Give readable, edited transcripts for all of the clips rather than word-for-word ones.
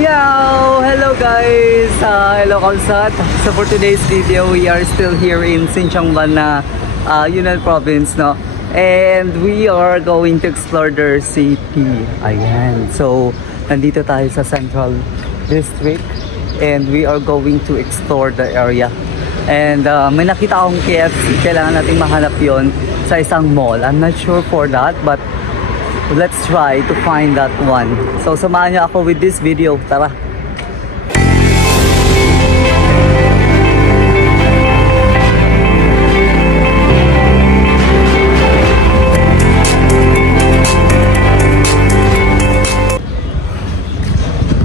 Yo! Hello guys! Hello Kalsat! So for today's video, we are still here in Xinjiang na Yunnan province, no? And we are going to explore their city. Ayan. So, nandito tayo sa Central District and we are going to explore the area. And may nakita akong KFC. Kailangan natin mahanap yon sa isang mall. I'm not sure for that, but let's try to find that one. So samahan niyo ako with this video. Tara!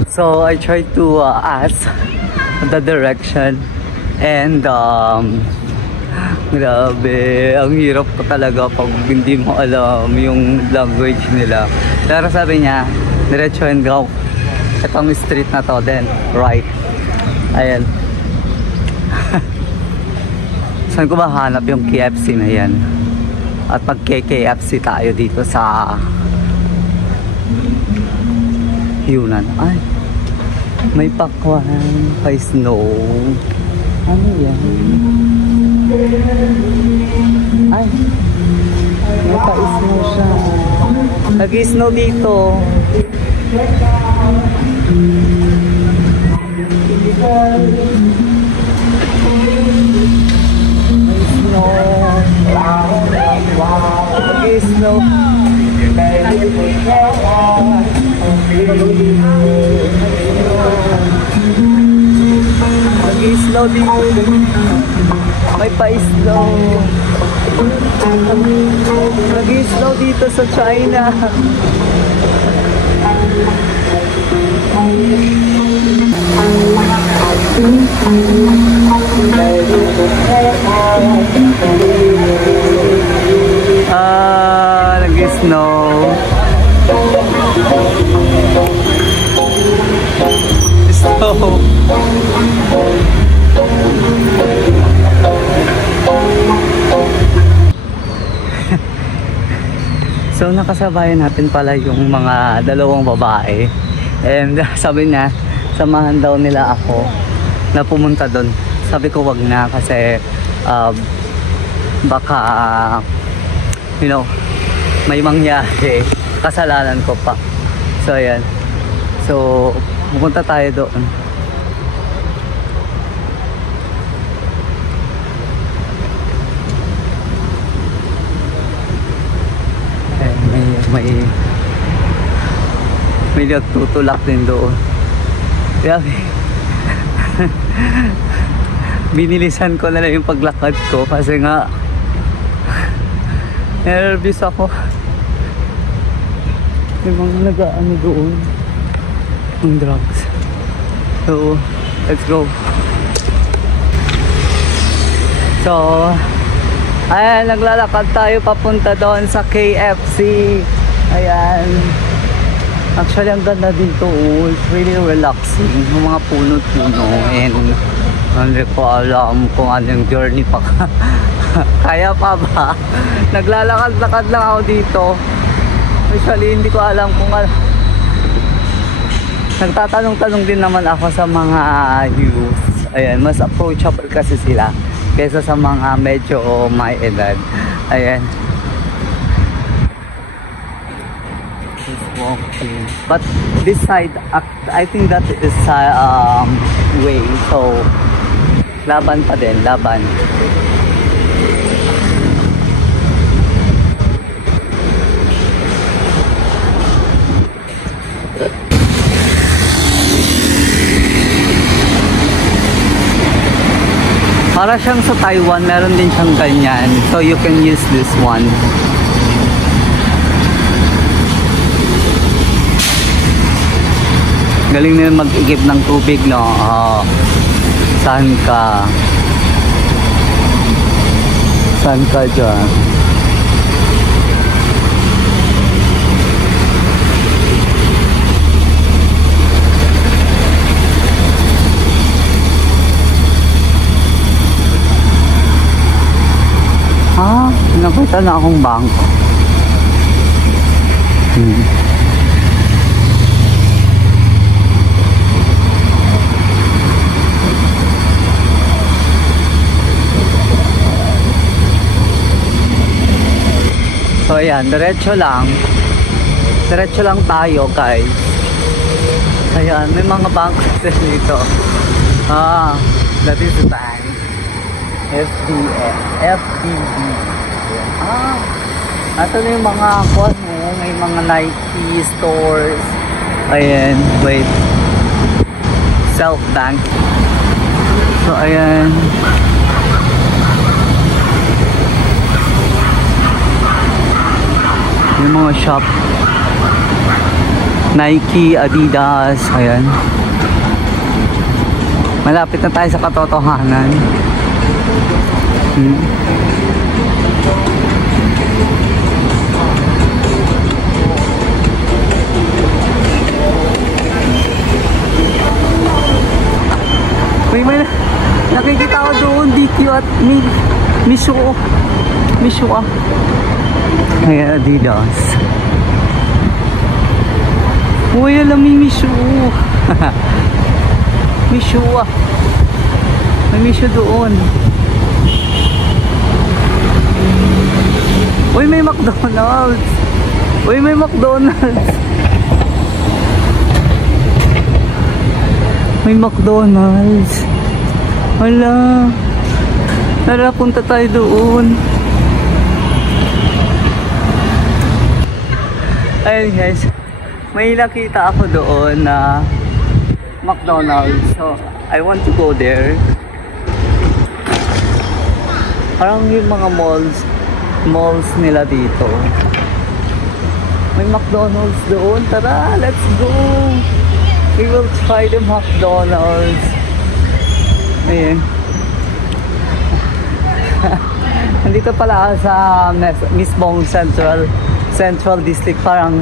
So I tried to ask the direction and grabe, ang hirap ko talaga pag hindi mo alam yung language nila. Pero sabi niya, diretso and go. Itong street na to, then right. Ayan. Saan ko ba hanap yung KFC na yan? At mag-KFC tayo dito sa Yunnan. Ay, may pakwan, may snow. Ano yan? Ay, naka-snow siya. Nag-snow dito. May snow. Nag-snow dito. May pa-snow. Nag-snow dito sa China. Nag-snow. Snow. So nakasabayan natin pala yung mga dalawang babae. And sabi niya, samahan daw nila ako na pumunta doon. Sabi ko wag na kasi baka you know, may mangyari, kasalanan ko pa. So ayan. So pupunta tayo doon. May nagtutulak din doon. Kaya binilisan ko na lang yung paglakad ko kasi nga nervous ako. May mga nag-aano doon ng drugs. So let's go. So ayan, naglalakad tayo papunta doon sa KFC. Ayan. Actually, ang ganda dito. It's really relaxing. Yung mga puno-puno. And hindi ko alam kung anong journey pa. Kaya pa ba? Naglalakad-lakad lang ako dito. Actually, hindi ko alam kung nagtatanong-tanong din naman ako sa mga youth. Ayan, mas approachable kasi sila kaysa sa mga medyo may edad. Ayan. Walking. But this side, I think that is way. So, laban pa din, laban. Para siyang sa Taiwan, meron din siyang ganyan. So you can use this one. Galing nila mag-igip ng tubig, no? Saan ka? Saan ka dyan? Nakita na akong bangko. ayan, diretso lang. Diretso lang tayo, guys. Ayan, may mga bangko dito. That is the bank. FDB. Ito na yung mga may mga Nike stores. Ayan, wait. Self-bank. So, ayan. Yung mga shop. Nike, Adidas, ayan. Malapit na tayo sa katotohanan. May nakikita ko doon, DQ at Misho. Ayan, Adidas. Uy, alam may Misho. Misho. May Misho doon. Uy, may McDonald's. Uy, may McDonald's. May McDonald's. Wala. Tara, punta tayo doon. Ayun guys. May nakita ako doon na McDonald's. So, I want to go there. Parang yung mga malls nila dito. May McDonald's doon. Tara, let's go. We will try the McDonald's. Ayan. Nandito pala sa mismong Central District. Parang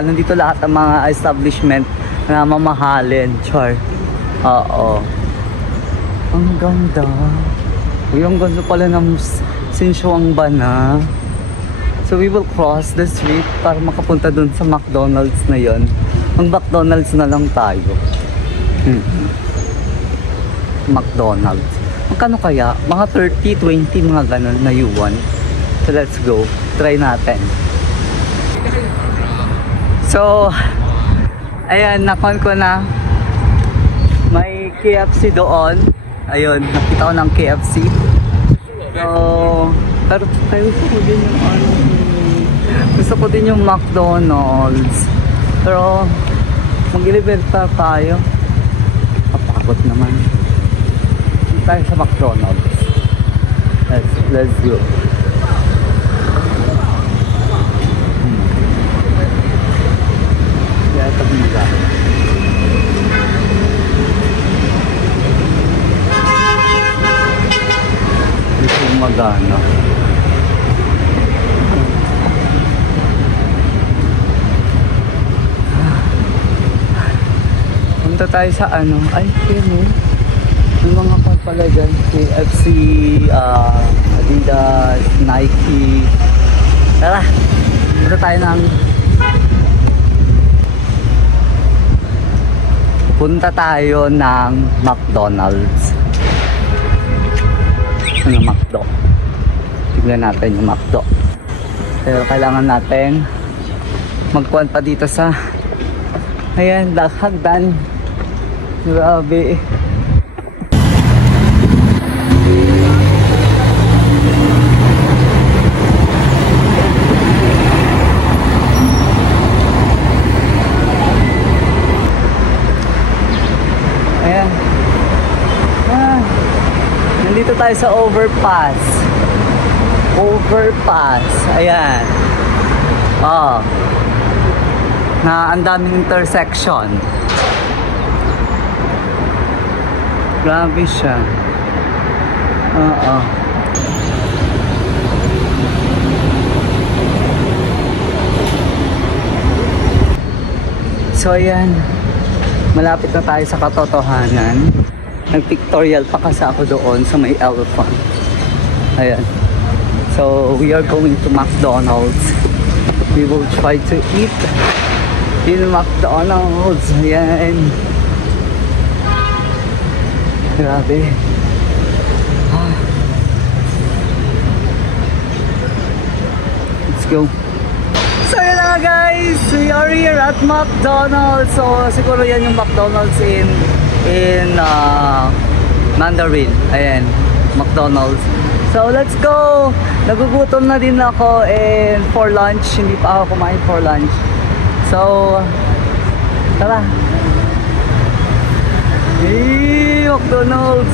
nandito lahat ng mga establishment na mamahalin. Char. Oo. Ang ganda. Uy, ang ganda pala ng Sinshuang Bana. So we will cross the street para makapunta dun sa McDonald's na yon. Mag-McDonald's na lang tayo. McDonald's. Magkano kaya? Mga 30, 20, mga ganun na yuan. So let's go. Try natin. So, ayan, nakon ko na. May KFC doon. Ayun, nakita ko ng KFC. So, pero gusto ko din yung gusto ko din yung McDonald's. Pero mag-elevator tayo. Kapagod naman. Tayo sa McDonald's. Let's go. Yeah, ito biga. Ito yung magana. Punta tayo sa ano. Ay, yun eh. May mga kwan pala dyan. KFC, Adidas, Nike. Tara! Punta tayo ng McDonald's. Ano yung McDo? Tignan natin yung McDo. Pero kailangan natin magkuhan pa dito sa ayan, hagdan. Grabe. Ayan. Nandito tayo sa overpass. Ayan. Na ang daming intersection. Grabe siya. So ayan, malapit na tayo sa katotohanan. Nag-pictorial pa kasi ako doon sa may elephant. Ayan. So we are going to McDonald's. We will try to eat in McDonald's. Ayan. Grabe. Let's go. nga guys, we are here at McDonald's. So siguro yan yung McDonald's in Mandarin. Ayan, McDonald's. So let's go. Nagugutom na din ako, and for lunch, hindi pa ako kumain for lunch. So tara. Hey, McDonald's.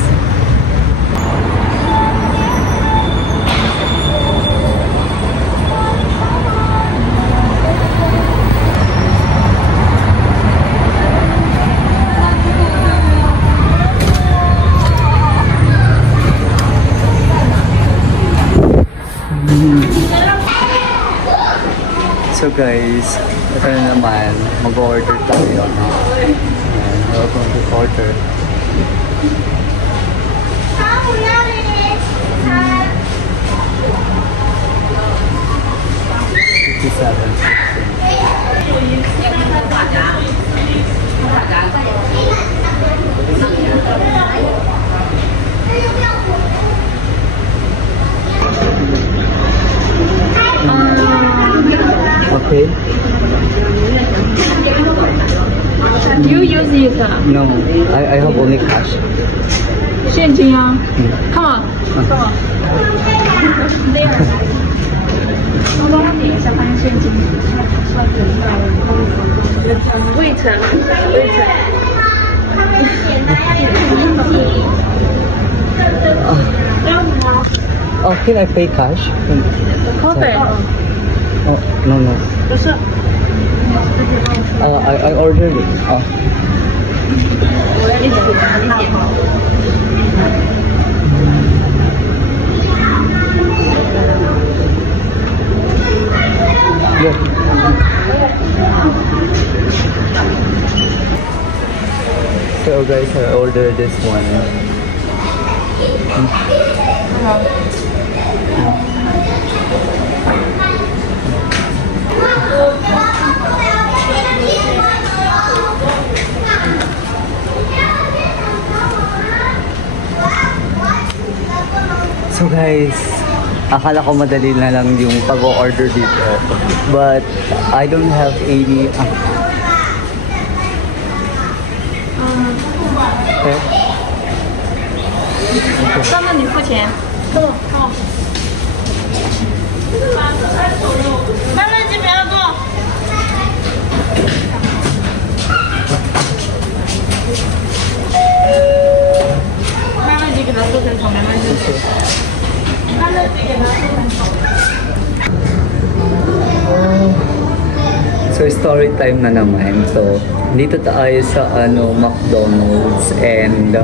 So guys, ito na naman, mag-order tayo. Ayan, welcome to order. Okay. Do you use it? No, I have only cash. 现金啊 Come on. There. 我帮他点一下，发现现金算准备了。魏晨，魏晨。Oh, can I pay cash? 咖啡。 Oh, no, no. 不是。I ordered it. Oh. 一起拿。 Yeah. So guys, I ordered this one. So guys, akala ko madali na lang yung pag-order dito, but I don't have any. Okay. 那么你付钱。慢慢进，不要动。慢慢进，给它做成炒，慢慢进。 So story time na naman. So dito tayo sa McDonald's, and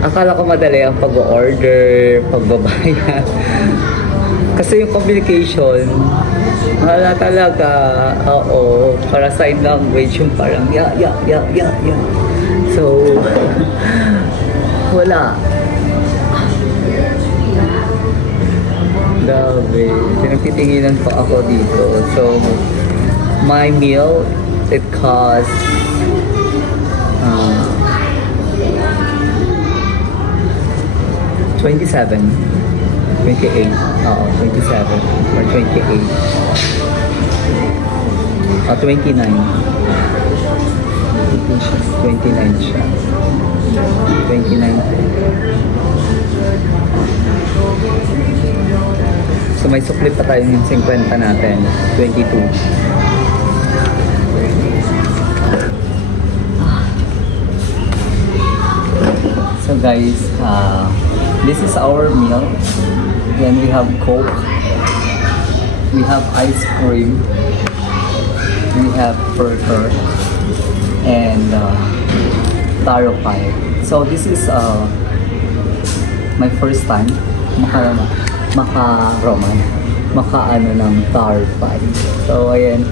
akala ko madali ang pag-order, pagbabayad. Kasi yung communication, wala talaga. Oo, para sign language yung parang ya. So wala. Grabe, pinagtitinginan pa ako dito. So, my meal, it costs 27, 28, 27 or 28, 29. 29 siya. 29. So may sukli pa tayo yung 50 natin. 22. So guys, this is our meal. Then we have Coke. We have ice cream. We have burger. And taro pie. So this is my first time maka-ano ng taro pie. So ayan.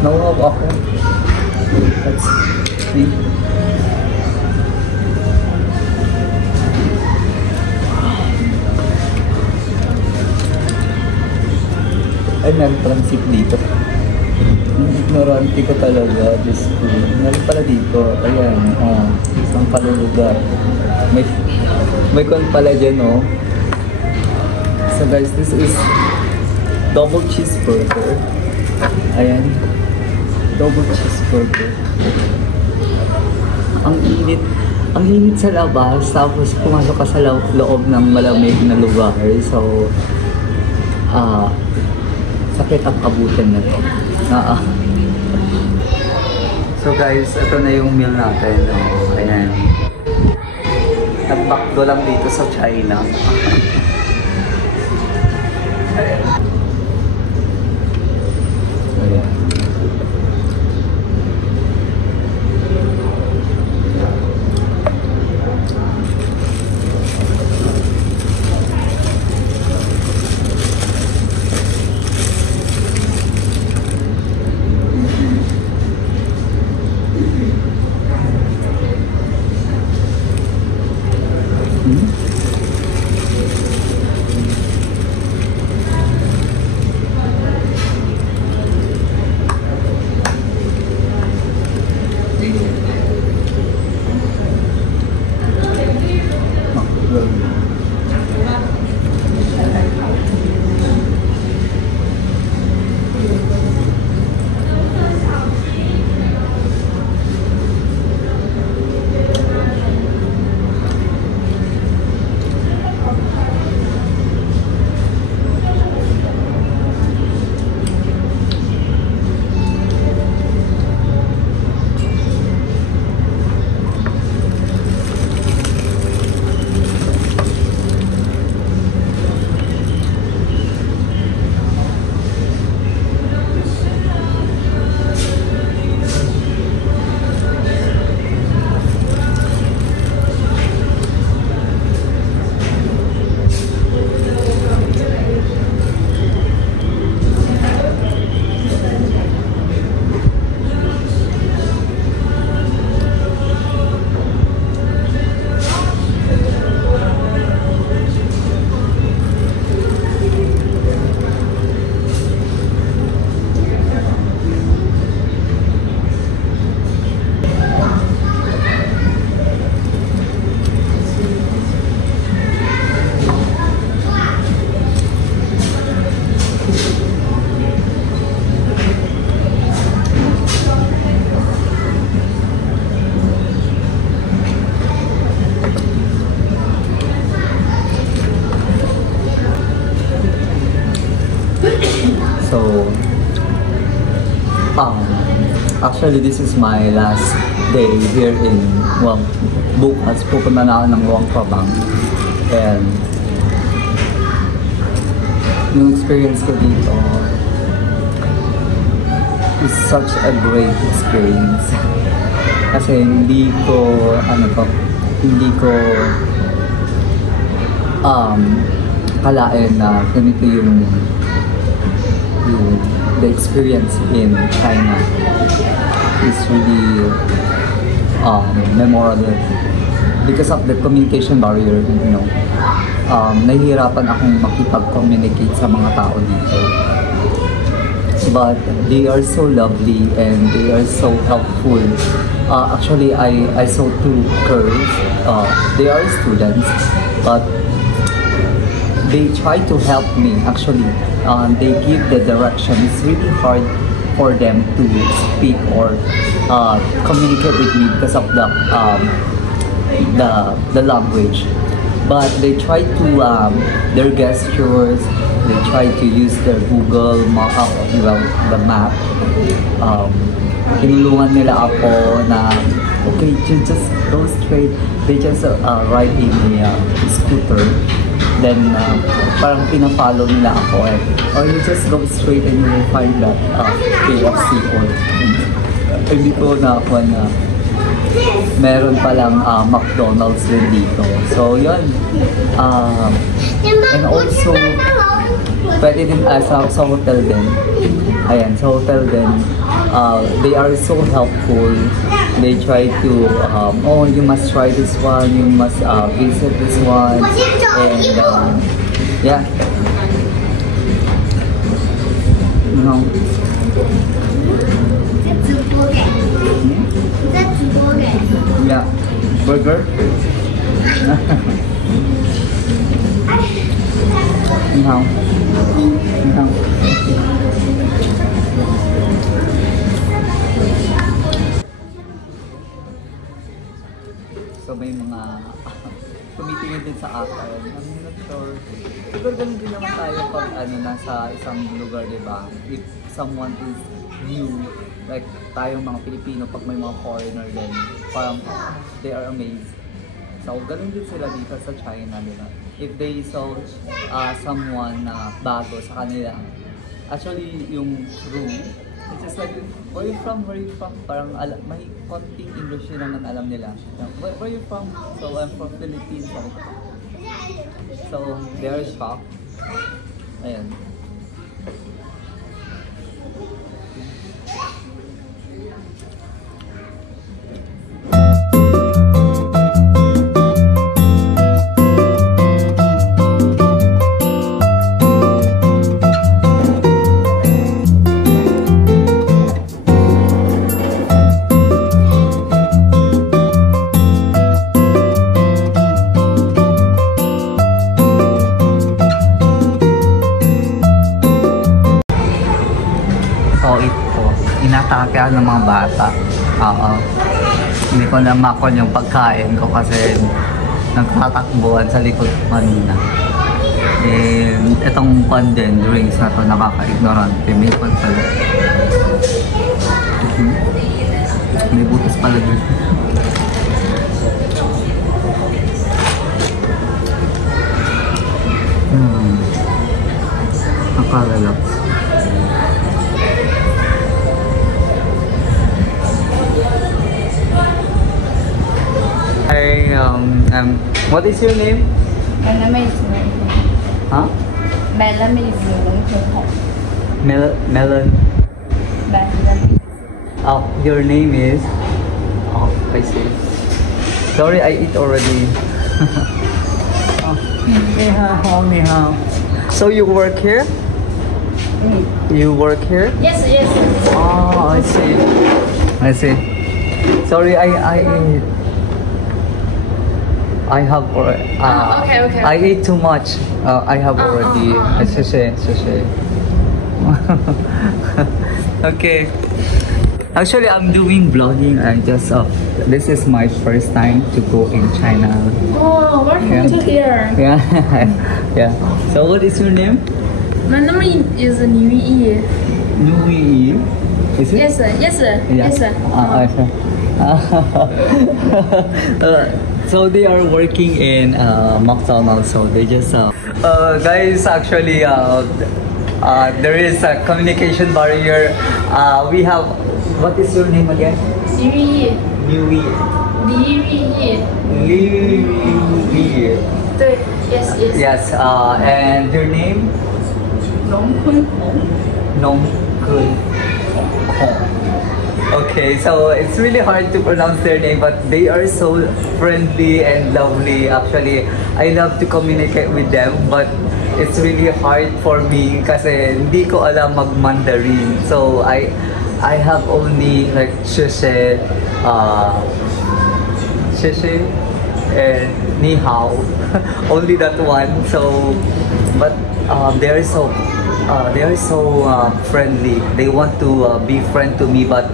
Nawawag ako. Let's see. Ay, meron palang seat dito. Ignorante ko talaga. Meron pala dito. Ayan. Isang palulugar. May May kon pala dyan, oh. So guys, this is double cheeseburger. Ayan. Double cheeseburger. Ang init. Ang init sa labas. Tapos pumasok ka sa loob ng malamig na lugar. So, sakit ang kabutan na to. So guys, ito na yung meal natin. Oh, ayan. Nagbakdo lang dito sa China. Ayan. Ayan. So, actually this is my last day here in, well, bukas pupunta na ako ng Luang Prabang. And yung experience ko dito is such a great experience. Kasi hindi ko kalain na ganito yung the experience in China is really memorable because of the communication barrier, you know. Nahihirapan akong makipag-communicate sa mga tao dito. But they are so lovely and they are so helpful. Actually, I saw two girls. They are students, but they try to help me. Actually, they give the direction. It's really hard for them to speak or communicate with me because of the language. But they try to their gestures. They try to use their Google the map. Tinulungan nila ako na okay, you just go straight. They just ride in a scooter. Then parang pina-follow nila ako or you just go straight and you will find that KFC or hindi ko nakuha na meron palang McDonald's din dito. So yun, and also pwede din sa hotel din. Ayan, sa hotel din, they are so helpful. They try to, oh, you must try this one, you must visit this one, and yeah. You know. Yeah, burger. Ni hao. Ni hao. So may mga tumitingin din sa akin. I'm not sure. Siguro ganun din naman tayo pag nasa isang lugar, di ba? If someone is new, like tayong mga Pilipino, pag may mga foreigner din, parang they are amazed. So ganun din sila dito sa China, di ba? If they saw someone na bago sa kanila, actually yung room, it's just like, where you from? Where you from? Parang may konting English yun naman alam nila. Where you from? So I'm from Philippines. So they are shocked. Ayan. Inatake ng mga bata. Oo. Hindi ko na makon yung pagkain ko kasi nagtatakbuhan sa likod kanina. And itong pandem drinks na to, nakaka-ignorante. May pan pala. May butas pala dun. Nakalalax. What is your name? My name is Huh? My name is Melon. Oh, your name is? Oh, I see. Sorry, I eat already. Oh, ni hao. So you work here? You work here? Yes, yes. Oh, I see. I see. Sorry, I have already. Okay. I ate too much. I have already. Shishay. Okay. Actually, I'm doing vlogging. I just this is my first time to go in China. Oh, welcome to here. Yeah, yeah. So, what is your name? My name is Niu Yi. Niu Yi. Is it? Yes, yes, Yeah. yes. So they are working in McDonald's, so they just guys, actually there is a communication barrier. We have, what is your name again? Niu Yi. Niu Yi. Liu Yi. Yes, yes. Yes, and your name? Nong Kun Hong. Nong Kun Hong. Okay, so it's really hard to pronounce their name, but they are so friendly and lovely. Actually, I love to communicate with them, but it's really hard for me kasi hindi ko alam mag-Mandarin. So I have only like sheshe, and ni hao, only that one. So, but they are so friendly. They want to be friend to me, but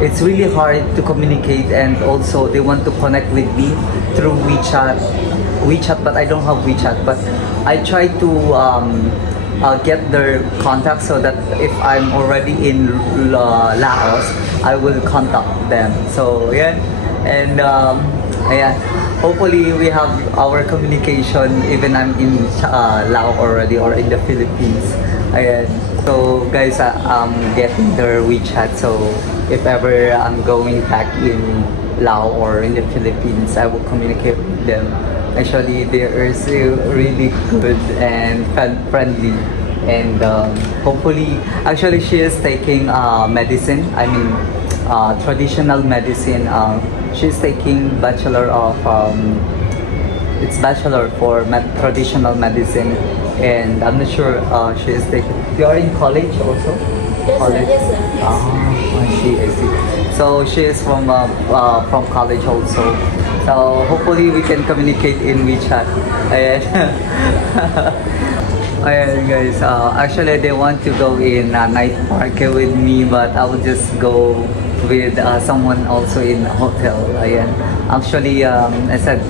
it's really hard to communicate, and also they want to connect with me through WeChat, but I don't have WeChat, but I try to get their contact so that if I'm already in Laos, I will contact them. So yeah, and yeah, hopefully we have our communication even I'm in Laos already or in the Philippines. Ayan. So guys, I'm getting their WeChat, so if ever I'm going back in Laos or in the Philippines, I will communicate with them. Actually, they are still really good and friendly, and hopefully, actually she is taking medicine, I mean traditional medicine. She's taking bachelor of it's bachelor for traditional medicine, and I'm not sure she is taking. You are in college also? Yes, College? yes, sir. I see. So she is from college also. So hopefully we can communicate in WeChat. Ayan. Ayan guys, actually they want to go in night market with me, but I will just go with someone also in a hotel. Ayan. Actually, I said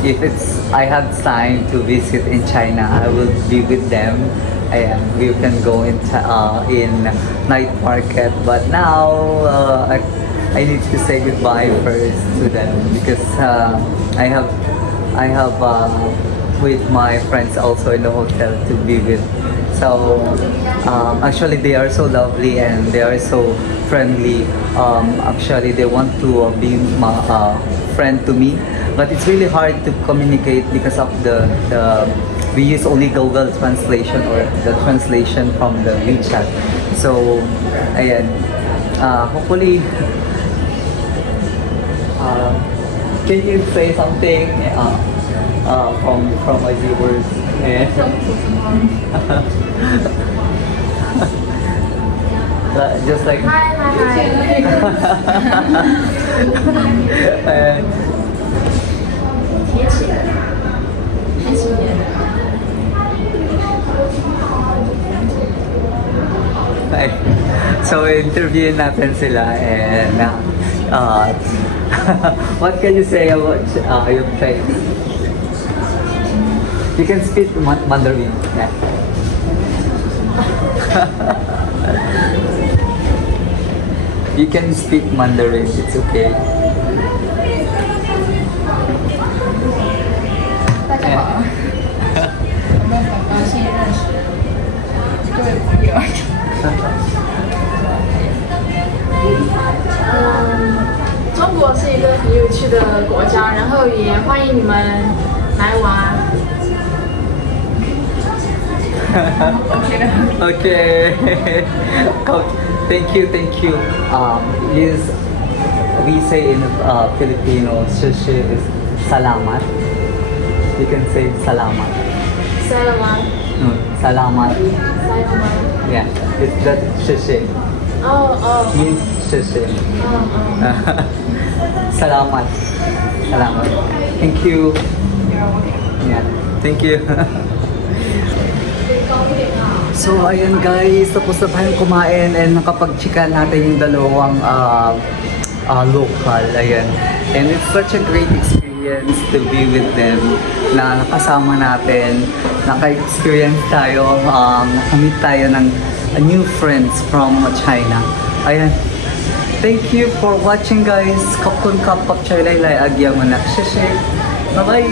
if I have time to visit in China, I will be with them. Ayan, we can go in night market. But now I need to say goodbye first to them because I have with my friends also in the hotel to be with. So actually they are so lovely and they are so friendly. Actually they want to be my friend to me, but it's really hard to communicate because of the we use only Google translation or the translation from the WeChat. So ayan, hopefully can you say something from my viewers? Just like Hi. 提起来，提起来。 So interview natin sila and what can you say about your place? You can speak Mandarin. Yeah. You can speak Mandarin. It's okay. 大家好，我们很高兴认识这位朋友。中国是一个很有趣的国家，然后也欢迎你们来玩。Okay. Thank you. Yes, we say in Filipino, shishi is salamat. You can say salamat. Salamat. Salamat. Salamat. Yeah, it's that shishi. Oh. Means shishi. Salamat. Thank you. Yeah, thank you. So ayan guys, tapos na tayong kumain and nakapag-chikan natin yung dalawang local. Ayan. And it's such a great experience to be with them, na nakasama natin, naka-experience tayo, nakamit tayo ng new friends from China. Ayan. Thank you for watching guys. Kapkun kapak chaylay agyaman. Bye-bye!